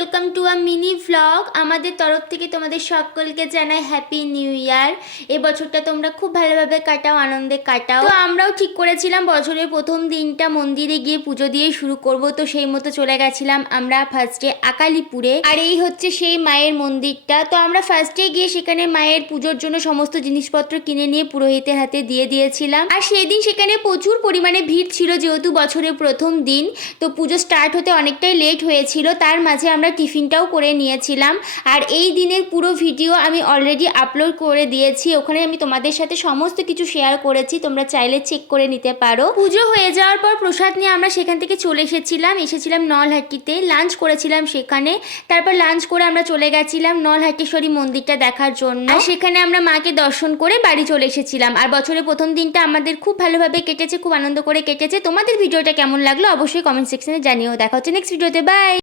Welcome to a mini vlog. আমাদের তরফ থেকে তোমাদের সকলকে জানাই হ্যাপি নিউ ইয়ার। এই বছরটা তোমরা খুব ভালোভাবে কাটাও, আনন্দে কাটাও। তো আমরাও ঠিক করেছিলাম বছরের প্রথম দিনটা মন্দিরে গিয়ে পুজো দিয়ে শুরু করব। তো সেই মতো চলে গেছিলাম আমরা ফার্স্টে আকালিপুরে। আর এই হচ্ছে সেই মায়ের মন্দিরটা। তো আমরা ফার্স্টে গিয়ে সেখানে মায়ের পুজোর জন্য সমস্ত জিনিসপত্র কিনে নিয়ে পুরোহিতের হাতে দিয়ে দিয়েছিলাম। আর সেই দিন সেখানে প্রচুর পরিমাণে ভিড় ছিল, যেহেতু বছরের প্রথম দিন। তো পুজো স্টার্ট হতে অনেকটাই লেট হয়েছিল, তার মাঝে আমরা টিফিনটাও করে নিয়েছিলাম। আর এই দিনের পুরো ভিডিও আমি অলরেডি আপলোড করে দিয়েছি, ওখানে আমি তোমাদের সাথে সমস্ত কিছু শেয়ার করেছি, তোমরা চাইলে চেক করে নিতে পারো। পুজো হয়ে যাওয়ার পর প্রসাদ নিয়ে আমরা সেখান থেকে চলে এসেছিলাম নলহাটিতে, লাঞ্চ করেছিলাম সেখানে। তারপর লাঞ্চ করে আমরা চলে গেছিলাম নলহাটেশ্বরী মন্দিরটা দেখার জন্য। আর সেখানে আমরা মাকে দর্শন করে বাড়ি চলে এসেছিলাম। আর বছরের প্রথম দিনটা আমাদের খুব ভালোভাবে কেটেছে, খুব আনন্দ করে কেটেছে। তোমাদের ভিডিওটা কেমন লাগলো অবশ্যই কমেন্ট সেকশনে জানিও। দেখা হচ্ছে নেক্সট ভিডিওতে, বাই।